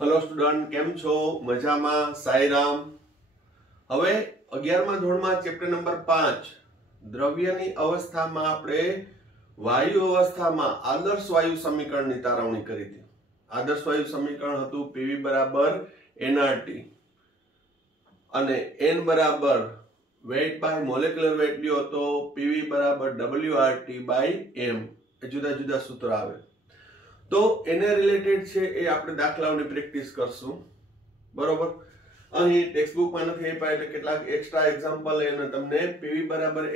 Hello student, केम छो? मजामा? साईराम। હવે 11મા ધોરણમાં ચેપ્ટર નંબર 5 દ્રવ્યની અવસ્થામાં આપણે વાયુ અવસ્થામાં આદર્શ વાયુ સમીકરણની તારવણી કરી હતી। આદર્શ વાયુ સમીકરણ હતું PV = nRT અને n બરાબર વેઇટ બાય મોલેક્યુલર વેઇટ લ્યો તો PV = WRT/m। એ જુદા જુદા સૂત્ર આવે તો એને રિલેટેડ છે એ આપણે દાખલાઓની પ્રેક્ટિસ કરશું, બરોબર। અહીં ટેક્સ્ટબુકમાં નથી આપ્યા એટલે કેટલાક એક્સ્ટ્રા એક્ઝામ્પલ અને તમને PV =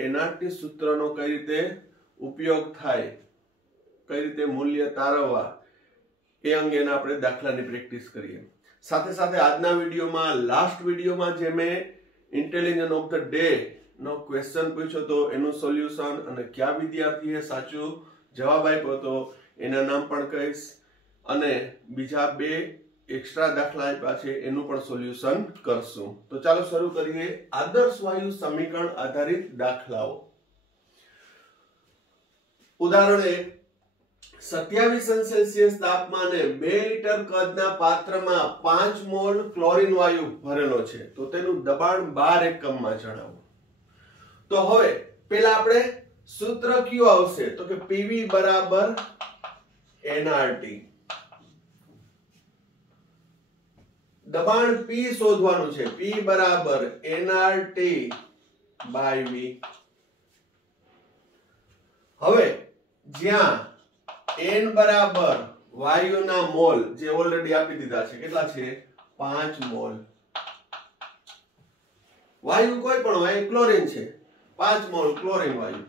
nRT સૂત્રનો કઈ રીતે ઉપયોગ થાય, કઈ રીતે મૂલ્ય તારવવા એ અંગેના આપણે દાખલાની પ્રેક્ટિસ કરીએ। સાથે સાથે આજના વિડીયોમાં લાસ્ટ વિડીયોમાં જે મેં ઇન્ટેલિજન્સ ઓફ ધ ડે નો ક્વેશ્ચન પૂછ્યો તો એનું સોલ્યુશન અને કયા વિદ્યાર્થીએ સાચું જવાબ આપ્યો તો એના નામ પણ કહીશ અને બીજા બે એક્સ્ટ્રા દાખલા આપ્યા છે એનું પણ સોલ્યુશન કરશું। તો ચાલો શરૂ કરીએ આદર્શ વાયુ સમીકરણ આધારિત દાખલાઓ। ઉદાહરણ 1, 27 સેલ્સિયસ તાપમાને 2 લિટર કદના પાત્રમાં 5 મોલ ક્લોરીન વાયુ ભરેલો છે તો તેનું દબાણ 12 એકમમાં જણાવો। તો હવે પહેલા આપણે સૂત્ર કયું આવશે તો કે PV = nRT, દબાણ P શોધવાનું છે, P = nRT/V। હવે જ્યાં n બરાબર વાયુના મોલ જે ઓલરેડી આપી દીધા છે, કેટલા છે 5 મોલ, વાયુ કોઈ પણ હોય, ક્લોરીન છે 5 મોલ ક્લોરીન વાયુ,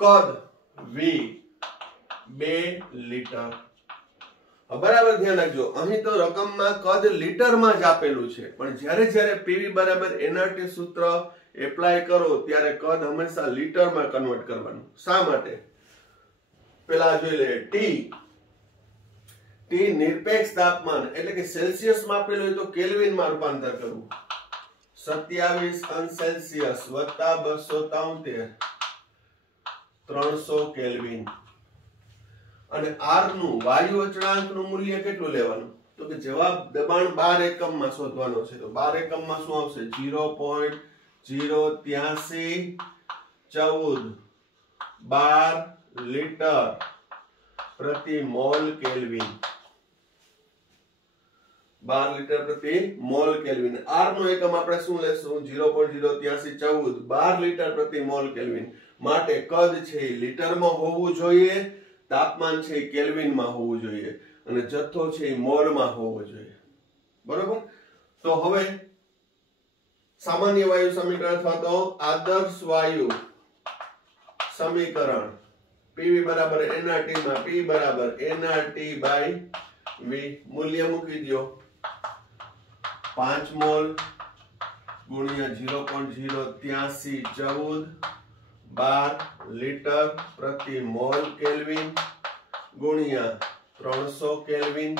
કદ V 2 લિટર। બરાબર ધ્યાન રાખજો, અહીં તો રકમમાં કદ લીટરમાં જ આપેલું છે પણ જ્યારે PV = nRT સૂત્ર એપ્લાય કરો ત્યારે કદ હંમેશા લીટરમાં કન્વર્ટ કરવાનું। શા માટે? પેલા જોઈ લે T નિરપેક્ષ તાપમાન એટલે કે સેલ્સિયસમાં આપેલું હોય તો કેલ્વિનમાં રૂપાંતર કરવું। 27 સેલ્સિયસ + 273 300 કેલ્વિન। અને R નું વાયુ અચળાંકનું મૂલ્ય કેટલું લેવાનું તો કે જવાબ દબાણ 12 એકમમાં શોધવાનો છે તો 12 એકમમાં શું આવશે 0.08314 12 લિટર પ્રતિ મોલ કેલ્વિન, 12 લિટર પ્રતિ મોલ કેલ્વિન। R નો એકમ આપણે શું લેશું 0.08314 12 લિટર પ્રતિ મોલ કેલ્વિન માટે કદ છે લીટરમાં હોવું જોઈએ, તાપમાન છે કેલ્વિનમાં હોવું જોઈએ અને જથ્થો છે મોલમાં હોવો જોઈએ, બરોબર। તો હવે સામાન્ય વાયુ સમીકરણ અથવા તો આદર્શ વાયુ સમીકરણ PV = nRT માં P = nRT/V મૂલ્ય મૂકી દો, 5 મોલ ગુણ્યા 0.08314 12 લિટર પ્રતિ મોલ કેલ્વિન ગુણ્યા 300 કેલ્વિન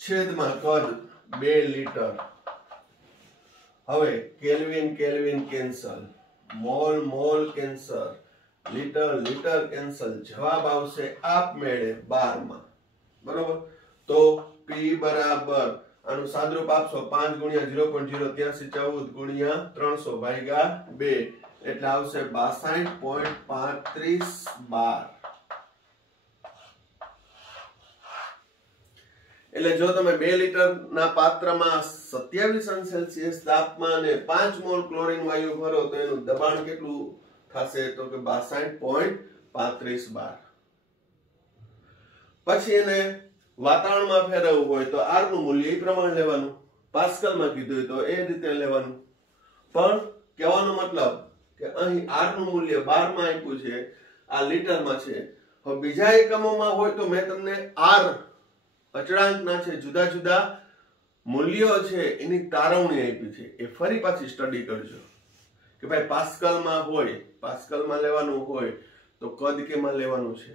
છેદમાં કદ 2 લિટર। હવે kelvin kelvin cancel, mall mall cancel, litre litre cancel, જવાબ આવશે આપમેળે 12 માં, બરોબર। તો P બરાબર આનું સાદરૂપ આપશો 5 ગુણ્યા 0.08314 ગુણ્યા 300 ભાગ્યા 2 એટલે આવશે 62.35 bar। એટલે જો તમે 2 લિટરના પાત્રમાં 27 સેલ્સિયસ તાપમાને 5 મોલ ક્લોરીન વાયુ ભરો તો એનું દબાણ કેટલું થશે તો કે 62.35 bar। પછી એને વાતાવરણમાં ફેરવવું હોય તો R નું મૂલ્ય એ પ્રમાણે લેવાનું, પાસ્કલમાં કીધું હોય તો એ રીતે લેવાનું, પણ કહેવાનો મતલબ કે અહીં R નું મૂલ્ય 12 માં આપ્યું છે, આ લીટરમાં છે। હવે બીજા એકમોમાં હોય તો મેં તમને R અચળાંકના છે જુદા જુદા મૂલ્યો છે એની તારવણી આપી છે, એ ફરી પાછી સ્ટડી કરજો કે ભાઈ પાસ્કલમાં હોય, પાસ્કલમાં લેવાનું હોય તો કદ કેમાં લેવાનું છે,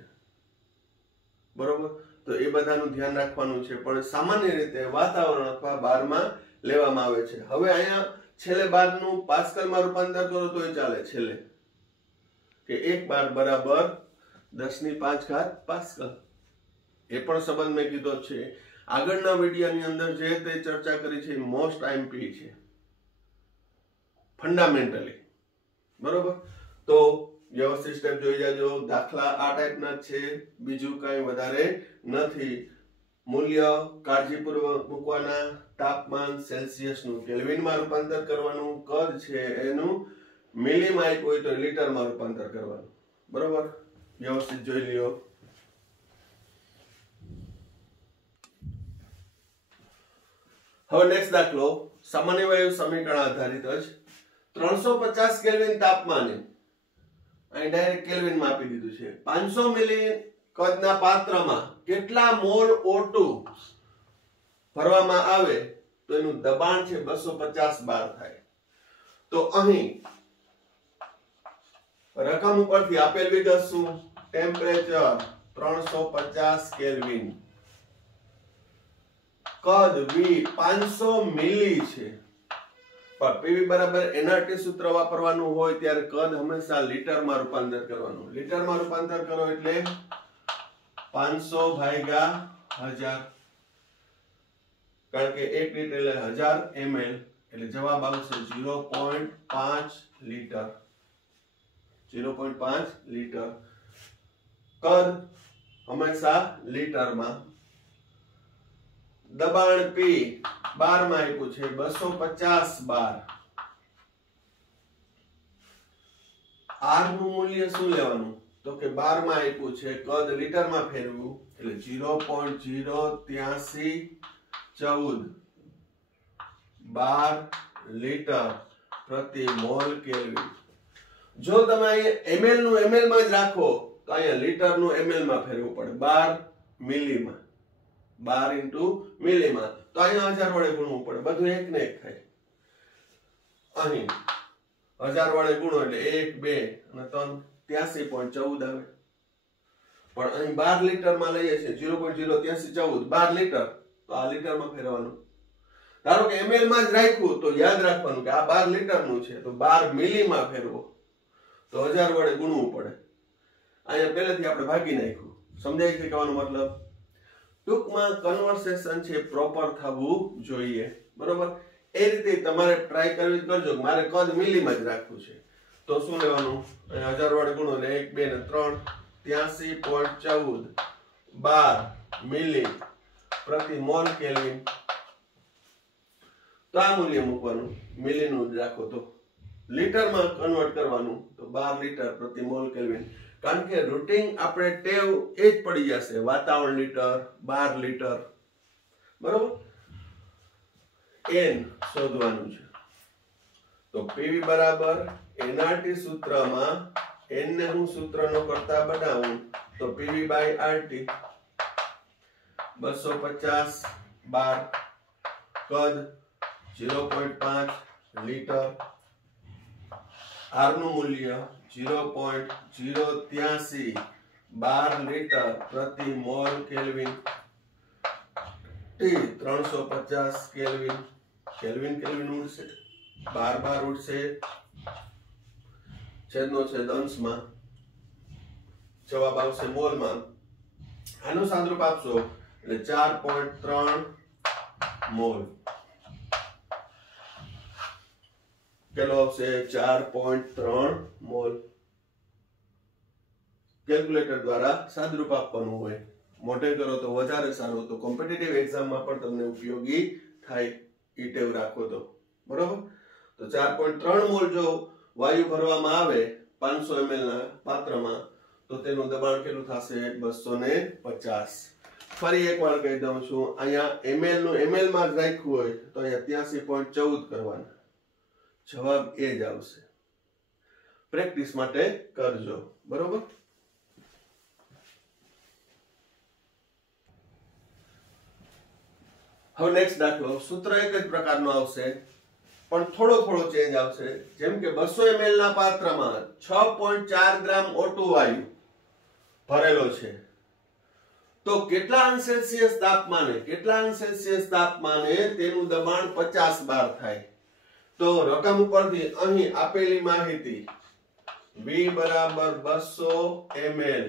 બરોબર। તો એ બધાનું ધ્યાન રાખવાનું છે પણ સામાન્ય રીતે વાતાવરણ અથવા બારમાં લેવામાં આવે છે। હવે અહીંયા છેલ્લે 12 નું પાસ્કલમાં રૂપાંતર કરો તોય ચાલે, છેલ્લે કે 1 બાર બરાબર 10⁵ પાસ્કલ. એ પણ સંબંધ મેં કીધો છે. આગળના વિડીયોની અંદર જે તે ચર્ચા કરી છે મોસ્ટ આઈએમપી છે, ફંડામેન્ટલી. બરોબર, તો વ્યવસ્થિત સ્ટેપ જોઈ જાજો. દાખલા આ ટાઈપના જ છે, બીજું કઈ વધારે નથી. મૂલ્ય કાળજીપૂર્વક મૂકવાના. તાપમાન સેલ્સિયસનું કેલ્વિનમાં રૂપાંતર કરવાનું. કદ છે એનું મિલીમાં આપ્યું હોય તો લીટરમાં રૂપાંતર કરવાનું. બરોબર, વ્યવસ્થિત જોઈ લ્યો. હવે નેક્સ્ટ દાખલો સામાન્ય વાયુ સમીકરણ આધારિત જ. 350 કેલ્વિન તાપમાને, અહીં ડાયરેક્ટ કેલ્વિનમાં આપી દીધું છે, 500 મિલી કદના પાત્રમાં કેટલા મોલ O2 ભરવામાં આવે તો એનું દબાણ છે 250 બાર થાય. તો અહીં રકમ ઉપરથી આપેલ વિગત શું? ટેમ્પરેચર 350 કેલ્વિન, કદ V 500 મિલી છે. પણ PV બરાબર NRT સૂત્ર વાપરવાનું હોય ત્યારે કદ હંમેશા લીટરમાં રૂપાંતર કરવાનું. લીટરમાં રૂપાંતર કરો એટલે 500 ભાગ્યા 1000, કારણ કે 1 લીટર એટલે 1000 ml, એટલે જવાબ આવશે 0.5 લીટર. 0.5 લીટર. કદ હંમેશા લીટરમાં. દબાણ P બાર માં આપ્યું છે 250 બાર. R નું મૂલ્ય શું લેવાનું? તો કે 12 માં આપ્યું છે, કદ લીટરમાં ફેરવવું એટલે 0.08314 12 લીટર પ્રતિ મોલ કેલ્વિન. જો તમે અહીંયા ml નું ml માં જ રાખો તો અહીંયા લીટર નું ml માં ફેરવવું પડે. 12 મિલીમાં, 12 ઇન્ટુ મિલીમાં, તો અહીંયા 1000 વડે ગુણવું પડે. બધું એક ને એક થાય. અહીં 1000 વડે ગુણો એટલે 1 2 અને 3 83.14 આવે. પણ અહીં 12 લીટરમાં લઈએ છીએ, 0.08314 12 લીટર, તો આ લીટરમાં ફેરવવાનું. ધારો કે ml માં જ રાખ્યું તો યાદ રાખવાનું કે આ 12 લીટરનું છે, તો 12 મિલીમાં ફેરવો તો 1000 વડે ગુણવું પડે. અહીંયા પહેલેથી આપણે ભાગી નાખ્યું. સમજાય છે કહેવાનો મતલબ? ટૂંકમાં કન્વર્સેશન છે પ્રોપર થવું જોઈએ. બરોબર, એ રીતે તમારે ટ્રાય કરવી કરજો. મારે કદ મિલીમાં જ રાખવું છે, તો શું લેવાનું? 1000 વડે ગુણો એટલે 1 2 ને 3 83.14 12 મિલી પ્રતિ મોલ કેલ્વિન. તો આ મૂલ્ય મૂકવાનું, મિલીનું જ રાખો. તો લીટરમાં કન્વર્ટ કરવાનું, તો 12 લીટર પ્રતિ મોલ કેલ્વિન. કારણ કે રૂટિન આપણે ટેવ એ જ પડી જશે. વાતાવરણ લીટર, 12 લીટર. બરોબર, n શોધવાનું છે. તો PV બરાબર NRT સૂત્રમાં n ને હું સૂત્રનો કરતા બનાવું તો PV બાય RT 250 બાર, કદ 0.5 લીટર, R નું મૂલ્ય 0.083 12 લીટર પ્રતિ mole kelvin, T 350 kelvin. Kelvin kelvin ઉડશે, બાર ઉડશે, છેદનો છેદ અંશમાં, જવાબ આવશે મોલમાં. આનું સાદરૂપ આપશો એટલે 4.3 મોલ. કેટલો આવશે? 4.3 મોલ. કેલ્ક્યુલેટર દ્વારા સાદરૂપ આપવાનું હોય. મોટે કરો તો વધારે સારું, તો કોમ્પિટિટિવ એક્ઝામમાં પણ તમને ઉપયોગી થાય. ઈ ટેવ રાખો તો. બરોબર, તો 4.3 મોલ જો વાયુ ભરવામાં આવે 500 ml ના પાત્રમાં, તો તેનું દબાણ કેટલું થશે? 250. ફરી એકવાર કહી દઉં છું, અહીંયા ml નું ml માં જ રાખ્યું હોય તો અહીંયા 83.14 કરવાના. જવાબ એ જ આવશે. પ્રેક્ટિસ માટે કરજો. બરોબર, હવે નેક્સ્ટ દાખલો. સૂત્ર એક જ પ્રકારનો આવશે, પણ થોડો ચેન્જ આવશે. જેમ કે 200 ml ના પાત્રમાં 6.4 ગ્રામ O2 વાયુ ભરેલો છે, તો કેટલા અંશ સેલ્સિયસ તાપમાને તેનું દબાણ 50 બાર થાય. તો રકમ ઉપરથી અહીં આપેલી માહિતી V બરાબર 200 ml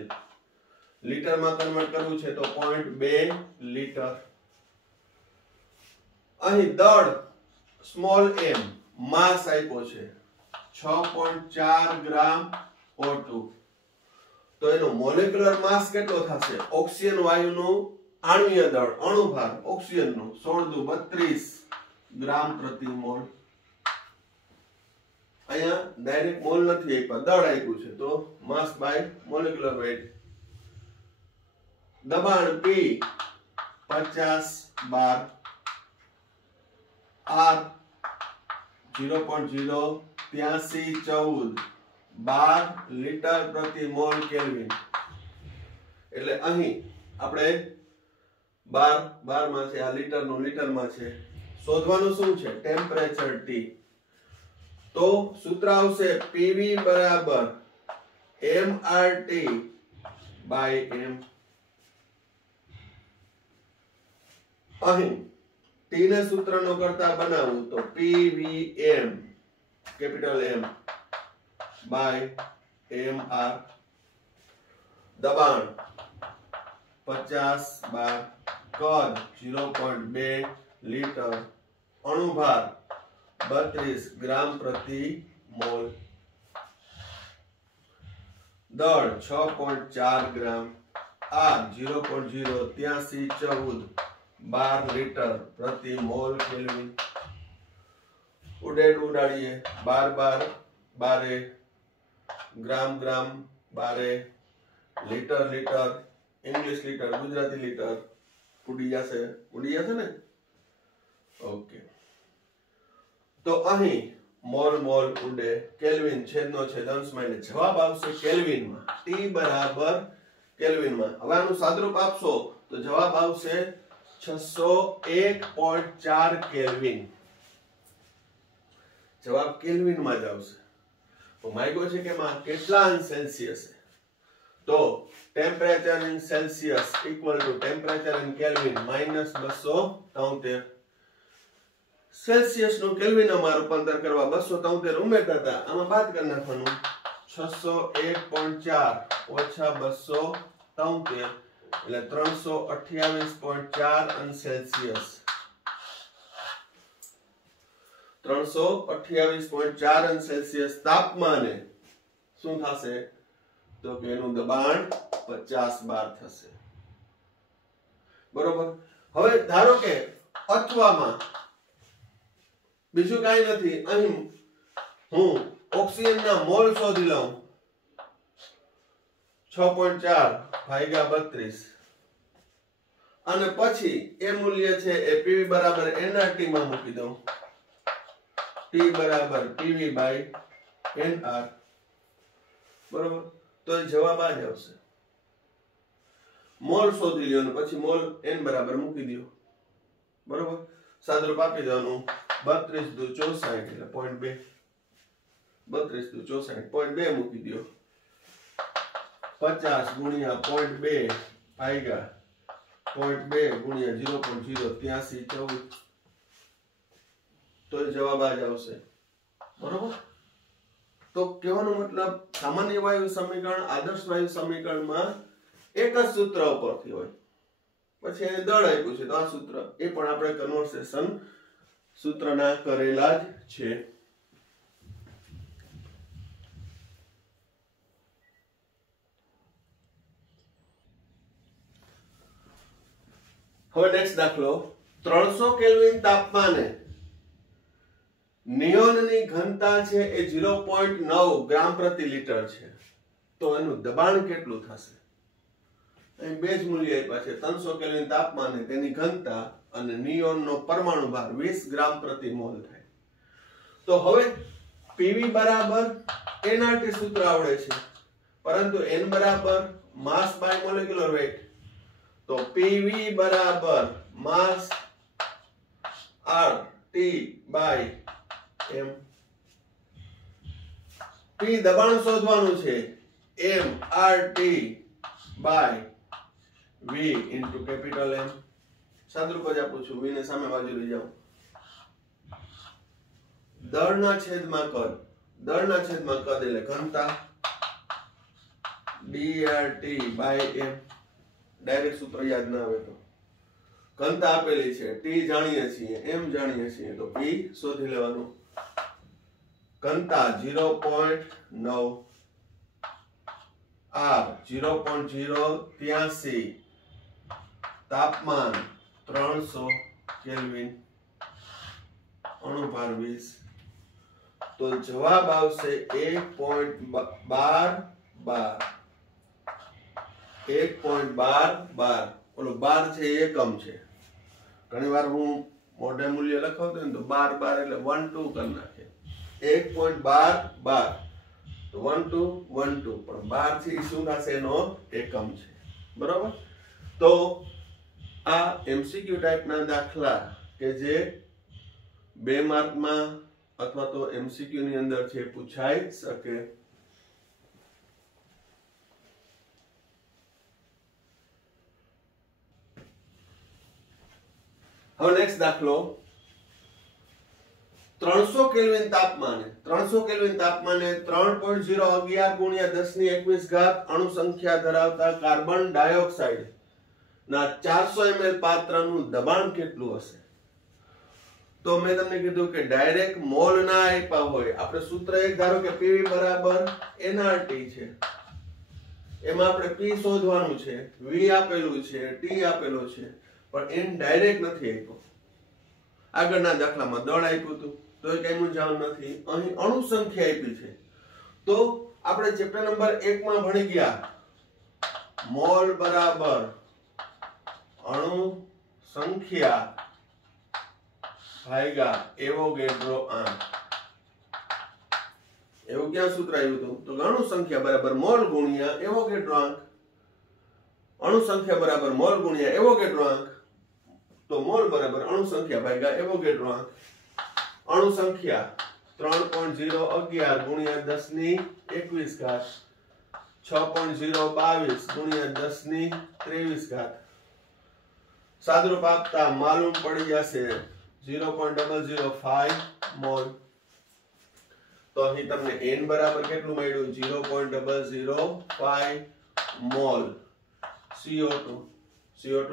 લીટર માં કન્વર્ટ કરવું છે તો 0.2 લીટર. અહીં દળ સ્મોલ m માસ આપ્યો છે 6.4 ગ્રામ O2. તો એનો મોલેક્યુલર માસ કેટલો થશે? ઓક્સિજન વાયુનું આણ્વીય દળ અણુભાર ઓક્સિજનનું 16 ગ્રામ પ્રતિ મોલ. અહીંયા ડાયરેક્ટ મોલ નથી આપ્યા, દળ આપ્યું છે તો માસ બાય મોલેક્યુલર વેઇટ. દબાણ P 50 બાર, R 0.08314 12 લીટર પ્રતિ મોલ કેલ્વિન. એટલે અહીં આપણે 12 માં છે, આ લીટરનું લીટરમાં છે. શોધવાનું શું છે? Temperature T. તો સૂત્ર આવશે PV બરાબર mRT બાય m. અહીં T ને સૂત્રનો કરતા બનાવું તો PVM capital M by mR. દબાણ 50 બાર, કદ 0.2 લીટર, અણુભાર 32 ગ્રામ પ્રતિ મોલ, દળ 6.4 ગ્રામ, R 0.08314 12 લીટર પ્રતિ મોલ કેલ્વિન. ઉડાડીએ 12 12 ગ્રામ ગ્રામ 12 litre litre English litre Gujarati litre ઉડી જશે ને. ઓકે, તો અહીં મોલ મોલ ઉડે, કેલ્વિન છેદનો છેદ અંશમાં, એટલે જવાબ આવશે કેલ્વિનમાં. T બરાબર કેલ્વિનમાં. હવે આનું સાદરૂપ આપશો તો જવાબ આવશે 601.4 કેલ્વિન. જવાબ કેલ્વિનમાં જ આવશે. તો માગ્યો છે કે માં કેટલા અંશ સેલ્સિયસ છે, તો temperature in Celsius equal to temperature in kelvin -273. Celsius નું કેલ્વિનમાં રૂપાંતર કરવા 273 ઉમેરતા હતા, આમાં બાદ કરી નાખવાનું. 601.4 ઓછા 273 એટલે 328.4 અંશ સેલ્સિયસ. 328.4 અંશ સેલ્સિયસ તાપમાને શું થશે? તો કે એનું દબાણ 50 બાર થશે. બરોબર. હવે ધારો કે અથવામાં બીજું કાંઈ નથી, અહીં હું ઓક્સિજનના મોલ શોધી લઉં 6.4 ભાગ્યા 32 અને પછી એ મૂલ્ય છે એ PV બરાબર nRT માં મૂકી દઉં. T બરાબર PV બાય nR. બરોબર. તો જવાબ આ જ આવશે. મોલ શોધી લ્યો અને પછી મોલ n બરાબર મૂકી દો. બરોબર. સાદરૂપ આપી દેવાનું 32 દુ 64 એટલે 0.2. 32 દુ 64 0.2 મૂકી દો. 50 ગુણ્યા 0.2 ભાગ્યા 0.2 ગુણ્યા 0.08314 તો જવાબ આ જ આવશે. બરોબર. તો કહેવાનો મતલબ સામાન્ય વાયુ સમીકરણ આદર્શ વાયુ સમીકરણમાં એક જ સૂત્ર ઉપરથી હોય, પછી એને દળ આપ્યું છે તો આ સૂત્ર એ પણ આપણે કન્વર્સેશન સૂત્રના કરેલા જ છે. હવે નેક્સ્ટ દાખલો. 300 કેલ્વિન તાપમાને નિયોનની ઘનતા છે એ 0.9 ગ્રામ પ્રતિ લીટર છે, તો એનું દબાણ કેટલું થશે? અહીં બે જ મૂલ્ય આપ્યા છે, 300 કેલ્વિન તાપમાને તેની ઘનતા અને નિયોનનો પરમાણુ ભાર 20 ગ્રામ પ્રતિ મોલ થાય. તો હવે PV બરાબર nRT સૂત્ર આવડે છે, પરંતુ n બરાબર માસ બાય મોલેક્યુલર વેઇટ. તો PV બરાબર mass RT by m. P દબાણ શોધવાનું છે, mRT by V into capital M. સાદરૂપ જ આપું છું, V ને સામે બાજુ લઈ જાઓ. દળના છેદમાં કદ, દળના છેદમાં કદ એટલે ઘનતા, dRT બાય m ડાયરેક્ટ સૂત્ર યાદ ના આવે તો ઘનતા આપેલી છે t જાણીએ છીએ m જાણીએ છીએ તો p શોધી લેવાનું ઘનતા 0.9 r 0.083 તાપમાન 300 કેલ્વિન અણુભાર 20 તો જવાબ આવશે 1.12 ઓલો 12 છે એકમ છે ઘણી વાર હું મોઢે મૂલ્ય લખાવતો ને તો 12 એટલે 1 2 કરી નાખે 1.12 તો 1 2 1 2 પણ 12 થી શું થશે એનો એકમ છે બરાબર તો આ MCQ ટાઈપના દાખલા કે જે 2 માર્કમાં અથવા તો MCQ ની અંદર છે પૂછાઈ શકે હવે નેક્સ્ટ દાખલો 300 કેલ્વિન તાપમાને 3.011 ગુણ્યા 10 ની 21 ઘાત અણુ સંખ્યા ધરાવતા કાર્બન ડાયોક્સાઇડ ના 400 ml પાત્રનું દબાણ કેટલું હશે તો મેં તમને કીધું કે ડાયરેક્ટ મોલ ના આપ્યા હોય આપણે સૂત્ર એક ધારો કે PV બરાબર nRT છે એમાં આપણે P શોધવાનું છે V આપેલું છે T આપેલો છે પણ n ડાયરેક્ટ નથી આપ્યો આગળના દાખલામાં દળ આપ્યું હતું તો એ કઈ મૂંઝવણ નથી અહીં અણુ સંખ્યા આપી છે તો આપણે ચેપ્ટર નંબર 1 માં ભણી ગયા મોલ બરાબર અણુ સંખ્યા ભાગ્યા એવોગેડ્રો આંક એવું ક્યાં સૂત્ર આવ્યું હતું તો અણુ સંખ્યા બરાબર મોલ ગુણ્યા એવોગેડ્રો આંક અણુ સંખ્યા બરાબર મોલ ગુણ્યા એવોગેડ્રો આંક તો મોલ બરાબર અણુ સંખ્યા ભાગ્યા એવોગેડ્રો આંક અણુ સંખ્યા 3.011 ગુણ્યા 10 ની 21 ઘાત 6.022 ગુણ્યા 10 ની 23 ઘાત સાદરૂપ આપતા માલુમ પડી જશે 0.005 મોલ તો અહીં તમને n બરાબર કેટલું મળ્યું 0.005 મોલ CO2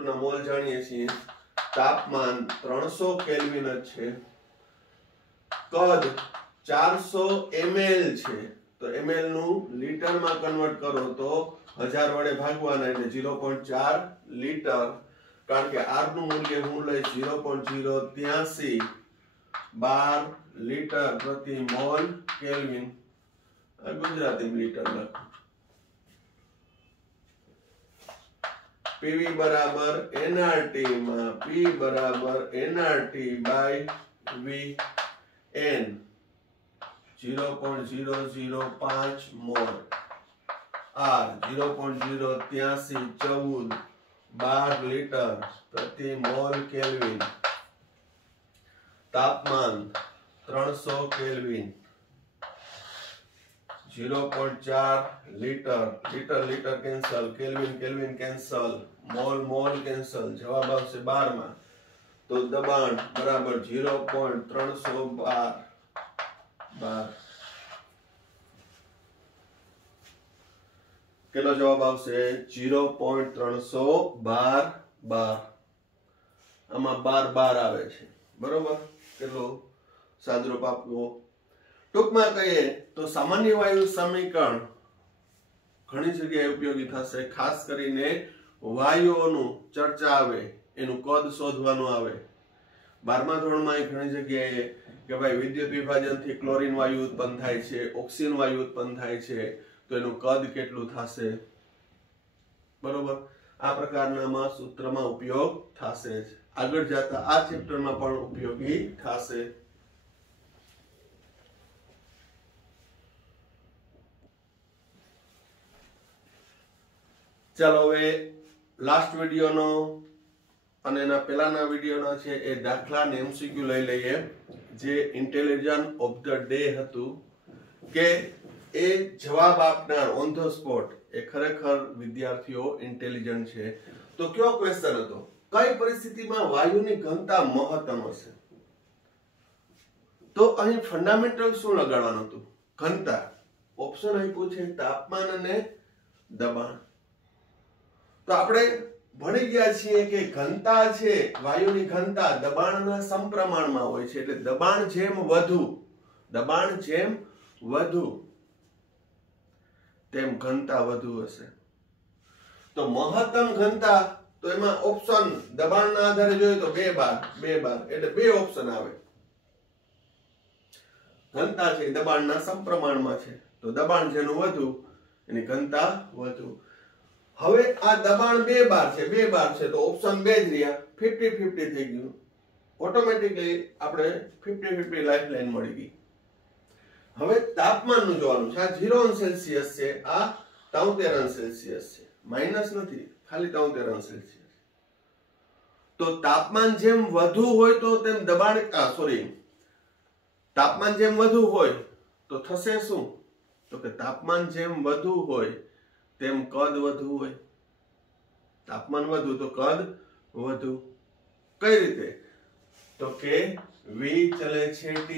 ના મોલ જાણીએ છીએ તાપમાન 300 કેલ્વિન જ છે કદ 400 ml છે તો ml નું લીટરમાં કન્વર્ટ કરો તો 1000 વડે ભાગવાના એટલે 0.4 લીટર કારણ કે r નું મૂલ્ય હું લઈશ 0.083 12 લીટર પ્રતિ મોલ કેલ્વિન ગુજરાતી લીટર લખો PV બરાબર nRT માં P બરાબર nRT by VN 0.005 mole R 0.083 12 litre પ્રતિ મોલ કેલ્વિન તાપમાન 300 kelvin 0.4 litre cancel kelvin cancel mole cancel જવાબ આવશે 12 માં તો દબાણ બરાબર 0.312 કેટલો જવાબ આવશે 0.312 આમાં 12 આવે છે બરોબર કેટલો સાદરૂપ આપવો ટૂંકમાં કહીએ તો સામાન્ય વાયુ સમીકરણ ઘણી જગ્યાએ ઉપયોગી થશે ખાસ કરીને વાયુઓનું ચર્ચા આવે એનું કદ શોધવાનું આવે 12મા ધોરણમાં ઘણી જગ્યાએ કે ભાઈ વિદ્યુત વિભાજનથી ક્લોરીન વાયુ ઉત્પન્ન થાય છે ઓક્સિજન વાયુ ઉત્પન્ન થાય છે તો એનું કદ કેટલું થશે બરોબર આ પ્રકારના સૂત્રમાં ઉપયોગ થશે આગળ જતા આ ચેપ્ટરમાં પણ ઉપયોગી થશે ચાલો હવે લાસ્ટ વિડિયોનો અને એના પહેલાના વિડિયોના છે એ દાખલા ને MCQ લઈ લઈએ જે ઇન્ટેલિજન્ટ ઓફ ધ ડે હતું કે એ જવાબ આપનાર ઓન ધ સ્પોટ એ ખરેખર વિદ્યાર્થીઓ ઇન્ટેલિજન્ટ છે તો કયો ક્વેશ્ચન હતો કઈ પરિસ્થિતિમાં વાયુની ઘનતા મહત્તમ હશે તો અહીં ફંડામેન્ટલ શું લગાડવાનું હતું ઘનતા ઓપ્શન આપ્યું છે તાપમાન અને દબાણ. તો આપણે ભણી ગયા છીએ કે ઘનતા છે, વાયુની ઘનતા દબાણના સમપ્રમાણમાં હોય છે. એટલે દબાણ જેમ વધુ તેમ ઘનતા વધુ હશે. તો મહત્તમ ઘનતા, તો એમાં ઓપ્શન દબાણના આધારે જોઈએ તો 2 બાર એટલે 2 ઓપ્શન આવે. ઘનતા છે દબાણના સમપ્રમાણમાં છે, તો દબાણ જેનું વધુ એની ઘનતા વધુ. હવે આ દબાણ 2 બાર છે તો ઓપ્શન 2 જ રહ્યા, 50-50 થઈ ગયું. ઓટોમેટિકલી આપણે 50-50 લાઈફ લાઈન મળી ગઈ. હવે તાપમાનનું જોવાનું છે. આ 0 અંશ સેલ્સિયસ છે, આ 73 અંશ સેલ્સિયસ છે, માઇનસ નથી, ખાલી 73 અંશ સેલ્સિયસ. તો તાપમાન જેમ વધુ હોય તો તેમ દબાણ તાપમાન જેમ વધુ હોય તો થશે શું? તો કે તાપમાન જેમ વધુ હોય તેમ કદ વધુ હોય. તાપમાન વધુ તો કદ વધુ. કઈ રીતે? તો કે v ચલે છે t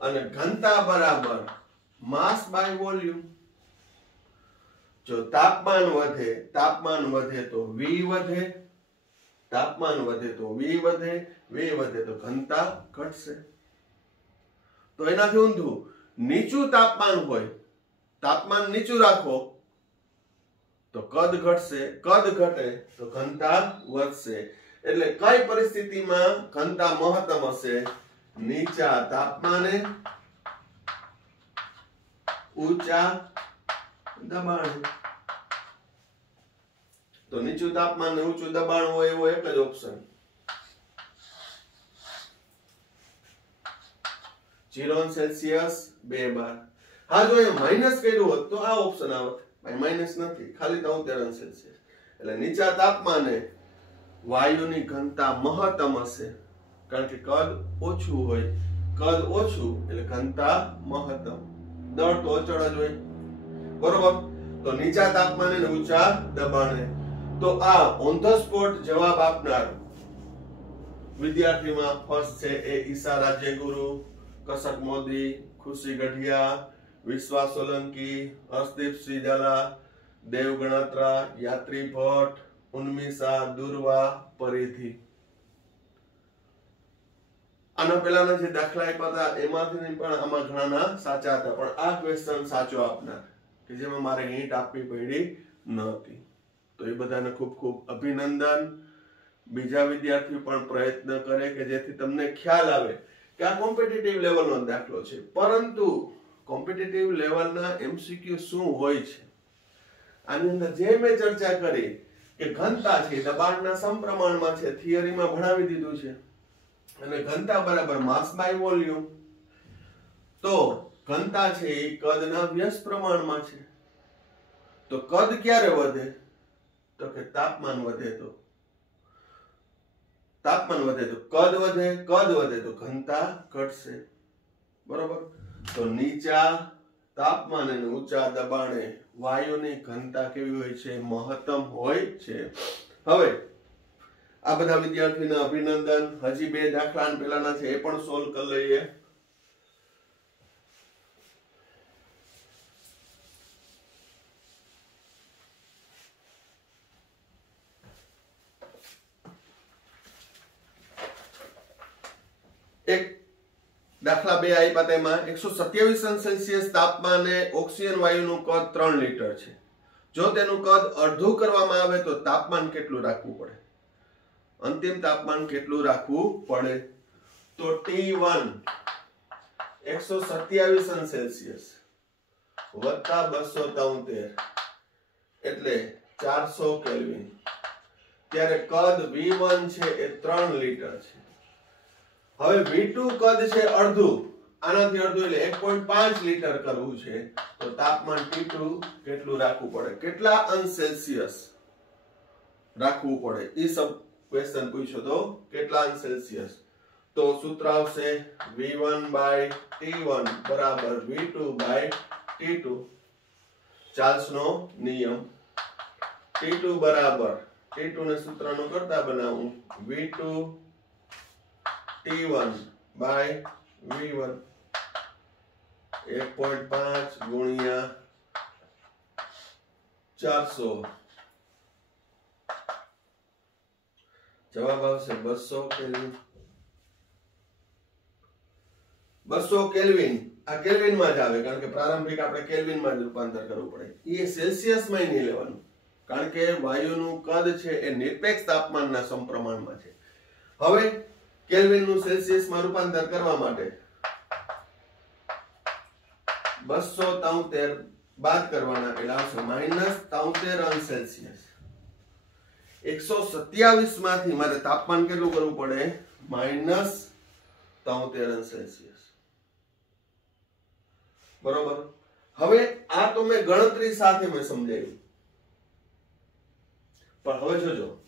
અને ઘનતા બરાબર માસ બાય વોલ્યુમ. જો તાપમાન વધે તો v વધે, તાપમાન વધે તો v વધે તો ઘનતા ઘટશે. તો એનાથી ઊંધું, નીચું તાપમાન હોય, તાપમાન નીચું રાખો તો કદ ઘટશે, કદ ઘટે તો ઘનતા વધશે. એટલે કઈ પરિસ્થિતિમાં ઘનતા મહત્તમ હશે? નીચા તાપમાને ઊંચા દબાણે. તો નીચું તાપમાન ને ઊંચું દબાણ હોય એવો એક જ ઓપ્શન. 0 સેલ્સિયસ 2 બાર. હા, જો એ માઇનસ કર્યું હોત તો આ ઓપ્શન આવત. માઇનસ નથી, ખાલી 73 સેલ્સિયસ. એટલે નીચા તાપમાને વાયુની ઘનતા મહત્તમ હશે, કારણ કે કદ ઓછું હોય. કદ ઓછું એટલે ઘનતા મહત્તમ. દળ તો અચળ જ હોય, બરોબર. તો નીચા તાપમાને અને ઊંચા દબાણે. તો આ ઓન ધ સ્પોટ જવાબ આપનાર વિદ્યાર્થીમાં ફર્સ્ટ છે એ ઈશા રાજ્યગુરુ, કસક મોદી, ખુશી ગઢિયા, વિશ્વાસ સોલંકી, હર્ષદીપ શ્રીજાલા, દેવ ગણાત્રા, યાત્રી ભટ્ટ, ઉન્મિષા, દુર્વા, પરિધિ. આના પહેલાના જે દાખલા આપ્યા હતા એમાંથી પણ આમાં ઘણાના સાચા હતા, પણ આ ક્વેશ્ચન સાચો આપનાર કે જેમાં મારે હિન્ટ આપવી પડી નહોતી. તો એ બધાને ખૂબ ખૂબ અભિનંદન. બીજા વિદ્યાર્થીઓ પણ પ્રયત્ન કરે કે જેથી તમને ખ્યાલ આવે કે આ કોમ્પિટિટિવ લેવલનો દાખલો છે, પરંતુ કોમ્પિટિટિવ લેવલના એમસીક્યુ શું હોય છે. આની અંદર જે મેં ચર્ચા કરી કે ઘનતા છે દબાણના સમપ્રમાણમાં છે, થિયરીમાં ભણાવી દીધું છે. અને ઘનતા બરાબર માસ બાય વોલ્યુમ. તો ઘનતા છે એ કદના વ્યસ્ત પ્રમાણમાં છે. તો કદ ક્યારે વધે? તો કે તાપમાન વધે તો કદ વધે તો ઘનતા ઘટશે, બરોબર. તો નીચા તાપમાન અને ઊંચા દબાણે વાયુની ઘનતા કેવી હોય છે? મહત્તમ હોય છે. હવે આ બધા વિદ્યાર્થીઓને અભિનંદન. હજી 2 દાખલા પહેલાના છે એ પણ સોલ્વ કરી લઈએ. એક દાખલા 2 આપ્યા, તેમાં 127 અંશ સેલ્સિયસ તાપમાને ઓક્સિજન વાયુનું કદ 3 લીટર છે. જો તેનું કદ અડધું કરવામાં આવે તો તાપમાન કેટલું રાખવું પડે? અંતિમ તાપમાન કેટલું રાખવું પડે? તો T1 127 અંશ સેલ્સિયસ વત્તા 273 એટલે 400 કેલ્વિન. ત્યારે કદ V1 છે એ 3 લીટર છે. હવે V2 કદ છે અડધું, આનાથી અડધું એટલે 1.5 લીટર કરવું છે. તો તાપમાન T2 કેટલું રાખવું પડે? કેટલા અંશ સેલ્સિયસ રાખવું પડે? એ સબ ક્વેશ્ચન પૂછ્યો તો કેટલા અંશ સેલ્સિયસ. તો સૂત્ર આવશે V1 by T1 બરાબર V2 by T2. ચાર્લ્સનો નિયમ. T2 બરાબર T2 ને સૂત્રનો કરતા બનાવું V2 T1 by V1 1.5 ગુણ્યા 400 જવાબ આવશે 200 કેલ્વિન 200 કેલ્વિન આ કેલ્વિન માં જ આવે કારણ કે પ્રારંભિક આપણે કેલ્વિન માં જ રૂપાંતર કરવું પડે એ સેલ્સિયસ માં નહીં લેવાનું કારણ કે વાયુનું કદ છે એ નિરપેક્ષ તાપમાનના સમપ્રમાણમાં છે હવે કેલ્વિન નું સેલ્સિયસ માં રૂપાંતર કરવા માટે 273 બાદ કરવાના એટલે આવશે -73 અંશ સેલ્સિયસ 127 માંથી મારે તાપમાન કેટલું કરવું પડે -73 અંશ સેલ્સિયસ બરોબર હવે આ તો મેં ગણતરી સાથે મેં સમજાવ્યું પણ હવે જોજો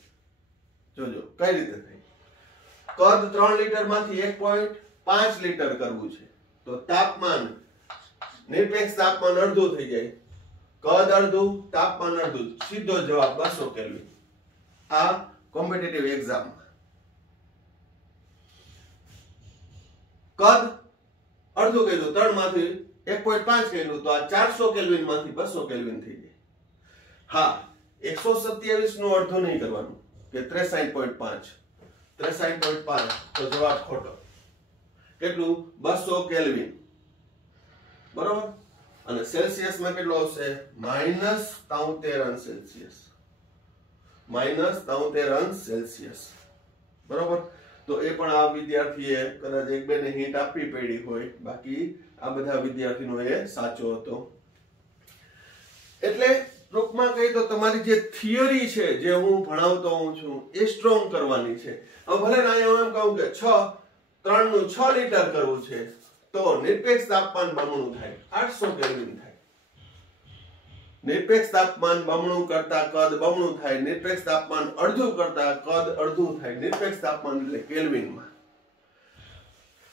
કઈ રીતે થાય કદ 3 લીટર માંથી 1.5 લીટર કરવું છે તો તાપમાન નિરપેક્ષ તાપમાન અડધું થઈ જાય કદ અડધું તાપમાન અડધું સીધો જવાબ 200 કેલ્વિન આ કોમ્પિટિટિવ એક્ઝામ કદ અડધું કીધું 3 માંથી 1.5 કીધું તો આ 400 કેલ્વિન માંથી 200 કેલ્વિન થઈ જાય હા 127 નું અડધું નહીં કરવાનું કે 63.5 તો જવાબ ખોટો કેટલું 200 કેલ્વિન બરોબર અને સેલ્સિયસ માં કેટલો આવશે -73 અંશ સેલ્સિયસ -73 અંશ સેલ્સિયસ બરોબર તો એ પણ આ વિદ્યાર્થીએ કદાચ એક બે ને હિન્ટ આપવી પડી હોય બાકી આ બધા વિદ્યાર્થીનો એ સાચો હતો એટલે ટૂંકમાં કહી તો તમારી જે થિયરી છે જે હું ભણાવતો હોઉં છું એ સ્ટ્રોંગ કરવાની છે હવે ભલે ને અહીંયા હું એમ કહું કે 3 નું 6 લીટર કરવું છે તો નિરપેક્ષ તાપમાન બમણું થાય 800 કેલ્વિન થાય નિરપેક્ષ તાપમાન બમણું કરતા કદ બમણું થાય નિરપેક્ષ તાપમાન અડધું કરતા કદ અડધું થાય નિરપેક્ષ તાપમાન એટલે કેલ્વિનમાં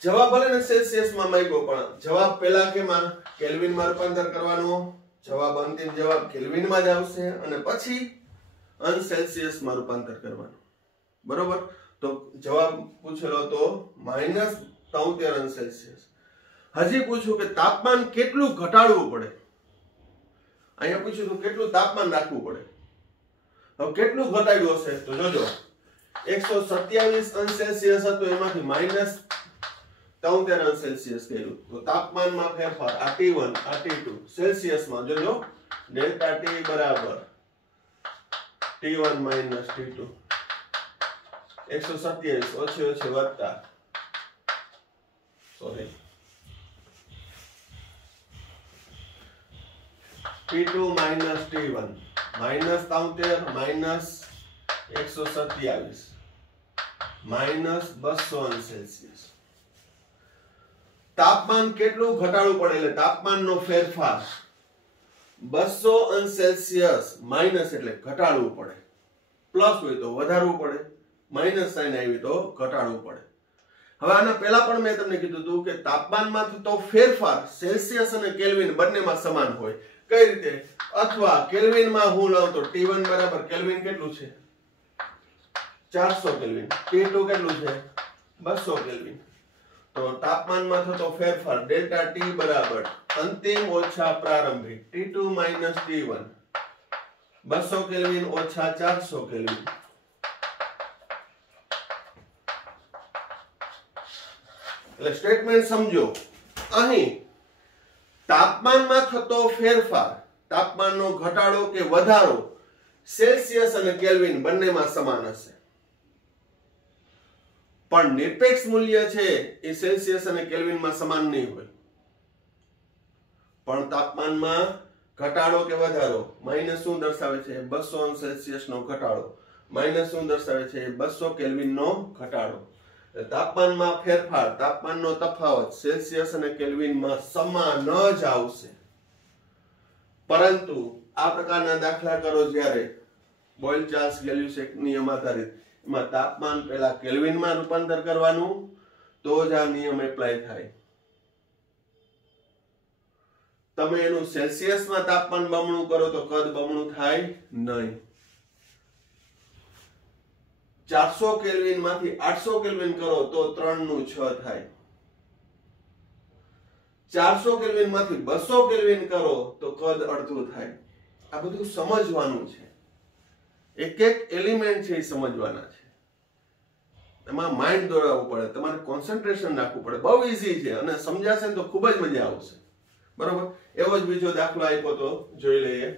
જવાબ ભલે ને સેલ્સિયસ માં માંગ્યો પણ જવાબ પહેલા કેમાં કેલ્વિન માં રૂપાંતર કરવાનો જવાબ અંતિમ જવાબ કેલ્વિન માં જ આવશે અને પછી અંશ સેલ્સિયસ માં રૂપાંતર કરવાનું બરોબર તો જવાબ પૂછેલો તો -73 અંશ સેલ્સિયસ હજી પૂછું કે તાપમાન કેટલું ઘટાડવું પડે અહીંયા પૂછ્યું તો કેટલું તાપમાન રાખવું પડે હવે કેટલું ઘટાડ્યું હશે તો જોજો 127 અંશ સેલ્સિયસ હતું એમાંથી -73 અંશ સેલ્સિયસ કર્યું તો તાપમાનમાં ફેરફાર આ T1 આ T2 સેલ્સિયસ માં જોજો ડેલ્ટા T બરાબર T1 - T2 127 ઓછી વધતા સોરી T2 - T1 -73 -127 -200 અંશ સેલ્સિયસ તાપમાન કેટલું ઘટાડવું પડે એટલે તાપમાનનો ફેરફાર 200 અંશ સેલ્સિયસ માઈનસ એટલે ઘટાડવું પડે પ્લસ હોય તો વધારવું પડે માઈનસ સાઇન આવી તો ઘટાડવું પડે હવે આના પહેલા પણ મેં તમને કીધું હતું કે તાપમાનમાં થતો ફેરફાર સેલ્સિયસ અને કેલ્વિન બંનેમાં સમાન હોય કઈ રીતે અથવા કેલ્વિન માં હું લઉં તો T1 બરાબર કેલ્વિન કેટલું છે 400 કેલ્વિન T2 કેટલું છે 200 કેલ્વિન તો તાપમાનમાં થતો ફેરફાર ડેલ્ટા T બરાબર અંતિમ ઓછા પ્રારંભિક T2 - T1 200 કેલ્વિન ઓછા 400 કેલ્વિન એટલે સ્ટેટમેન્ટ સમજો અહીં તાપમાનમાં થતો ફેરફાર તાપમાનનો ઘટાડો કે વધારો સેલ્સિયસ અને કેલ્વિન બંનેમાં સમાન હશે પણ નિરપેક્ષ મૂલ્ય છે એ સેલ્સિયસ અને કેલ્વિનમાં સમાન નહીં હોય પણ તાપમાનમાં ઘટાડો કે વધારો માઈનસ શું દર્શાવે છે 200 અંશ સેલ્સિયસ નો ઘટાડો માઈનસ શું દર્શાવે છે 200 કેલ્વિન નો ઘટાડો તાપમાનમાં ફેરફાર તાપમાનનો તફાવત સેલ્સિયસ અને કેલ્વિનમાં સમાન જ આવશે પરંતુ આ પ્રકારના દાખલા કરો જ્યારે બોયલ-ચાર્લ્સ-ગેલ્યુસેક નિયમ આધારિત એમાં તાપમાન પહેલા કેલ્વિનમાં રૂપાંતર કરવાનું તો જ આ નિયમ એપ્લાય થાય તમે એનું સેલ્સિયસમાં તાપમાન બમણું કરો તો કદ બમણું થાય નહીં 400 કેલ્વિન માંથી 800 કેલ્વિન કરો તો 3 નું 6 થાય 400 કેલ્વિન માંથી 200 કેલ્વિન કરો તો કદ અડધું થાય આ બધું સમજવાનું છે, એક એક એલિમેન્ટ છે એ સમજવાના છે, એમાં માઇન્ડ દોડાવવું પડે, તમારે કોન્સન્ટ્રેશન રાખવું પડે. બહુ ઈઝી છે અને સમજાશે ને તો ખૂબ જ મજા આવશે. બરોબર. એવો જ બીજો દાખલો આપ્યો તો જોઈ લઈએ.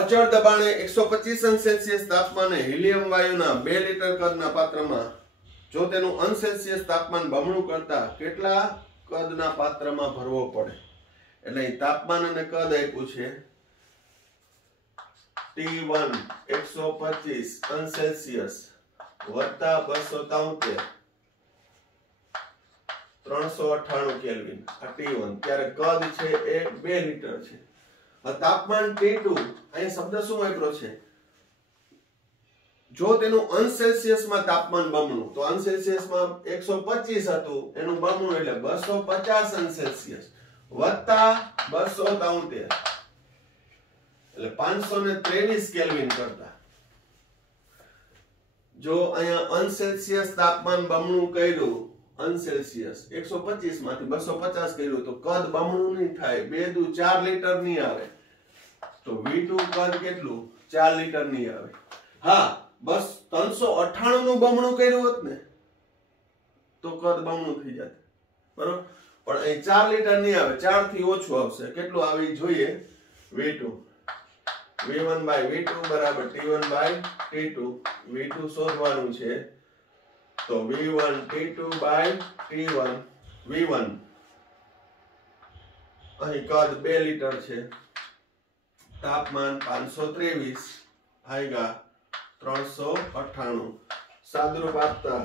અચળ દબાણે 125 અંશ સેલ્સિયસ તાપમાને હિલિયમ વાયુના 2 લીટર કદના પાત્રમાં જો તેનું અંશ સેલ્સિયસ તાપમાન બમણું કરતા કેટલા કદના પાત્રમાં ભરવો પડે. એટલે તાપમાન અને કદ આપ્યું છે. T1 125 અંશ સેલ્સિયસ વત્તા 273 398 કેલ્વિન આ T1. ત્યારે કદ છે એ 2 લીટર છે. તાપમાન T2 અહીં શબ્દ શું વાપર્યો છે? જો તેનું અંશ સેલ્સિયસમાં તાપમાન બમણું તો અંશ સેલ્સિયસમાં 125 હતું, એનું બમણું એટલે 250 અંશ સેલ્સિયસ વત્તા 273 એટલે 523 કેલ્વિન કરતા. જો અહીંયા અંશ સેલ્સિયસ તાપમાન બમણું કર્યું, અંશ સેલ્સિયસ 125 માંથી 250 કર્યું તો કદ બમણું નહીં થાય, 2 દુ 4 લીટર નહીં આવે. તો V2 કદ કેટલું? 4 લીટર નહીં આવે. હા, બસ 398 નું બમણું કર્યું હોત ને તો કદ બમણું થઈ જાત. બરોબર. પણ અહીં 4 લીટર નહીં આવે, 4 થી ઓછું આવશે. કેટલું આવી જોઈએ? V2 V1 by V2 બરાબર T1 by T2. V2 શોધવાનું છે તો V1 T2 by T1 V1 અહીં કદ 2 લીટર છે, તાપમાન 523 ભાગ્યા 398 સાદુરૂપ આપતા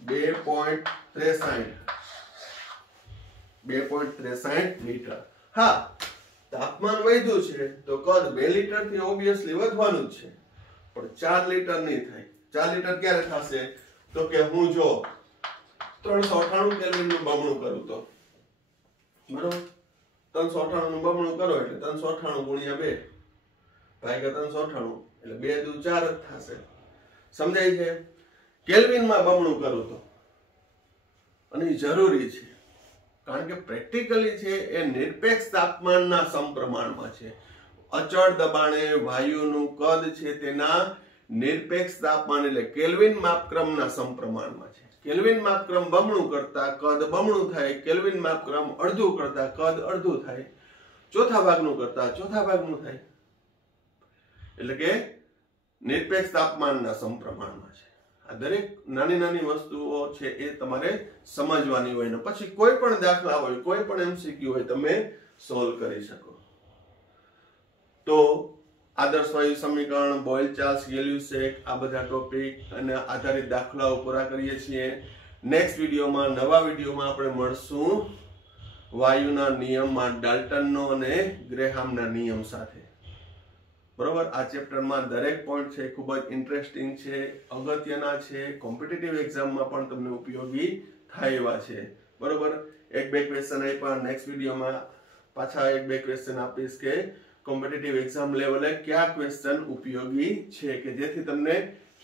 2.63 મીટર. હા, તાપમાન વધ્યું છે તો કદ 2 લીટર થી ઓબ્વિયસલી વધવાનું જ છે, પણ 4 લીટર નહીં થાય. 4 લીટર ક્યારે થશે? તો કે હું જો 398 કેલ્વિન નું બમણું કરું તો બરોબર, 398 નું બમણું કરો એટલે 398 ગુણ્યા 2 ભાગ્યા 398 એટલે 2 દુ 4 જ થશે. સમજાય છે? કેલ્વિનમાં બમણું કરું તો, અને જરૂરી છે કારણ કે પ્રેક્ટિકલી છે એ નિરપેક્ષ તાપમાનના સમપ્રમાણમાં છે. અચળ દબાણે વાયુનું કદ છે તેના નિરપેક્ષ તાપમાન એટલે કેલ્વિન માપક્રમના સમપ્રમાણમાં છે. કેલ્વિન માપક્રમ બમણું કરતા કદ બમણું થાય, કેલ્વિન માપક્રમ અડધું કરતા કદ અડધું થાય, ચોથા ભાગનું કરતા ચોથા ભાગનું થાય. એટલે કે નિરપેક્ષ તાપમાનના સમપ્રમાણમાં છે. આ દરેક નાની નાની વસ્તુઓ છે એ તમારે સમજવાની હોય ને પછી કોઈ પણ દાખલા હોય, કોઈ પણ એમસીક્યુ હોય તમે સોલ્વ કરી શકો. તો આદર્શ વાયુ સમીકરણ, બોયલ-ચાર્લ્સ ગેલ્યુસેક આ બધા ટોપિક અને આધારિત દાખલાઓ પૂરા કરીએ છીએ. નેક્સ્ટ વિડીયોમાં, નવા વિડીયોમાં આપણે મળશું વાયુના નિયમમાં ડાલ્ટનનો અને ગ્રેહામના નિયમ સાથે. બરોબર. આ ચેપ્ટરમાં દરેક પોઈન્ટ છે ખૂબ જ ઇન્ટરેસ્ટિંગ છે, અગત્યના છે, કોમ્પિટિટિવ એક્ઝામમાં પણ તમને ઉપયોગી થાય એવા છે. બરોબર. 1-2 ક્વેશ્ચન આપ્યા. નેક્સ્ટ વિડીયોમાં પાછા 1-2 ક્વેશ્ચન આપીશ કે કોમ્પિટિટિવ એક્ઝામ લેવલે કયા ક્વેશ્ચન ઉપયોગી છે કે જેથી તમને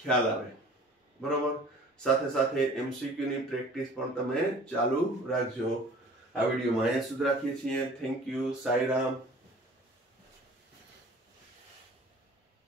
ખ્યાલ આવે. બરોબર. સાથે સાથે એમસીક્યુ ની પ્રેક્ટિસ પણ તમે ચાલુ રાખજો. આ વિડીયોમાં અહીંયા સુધી રાખીએ છીએ. Thank you. સાઈરામ.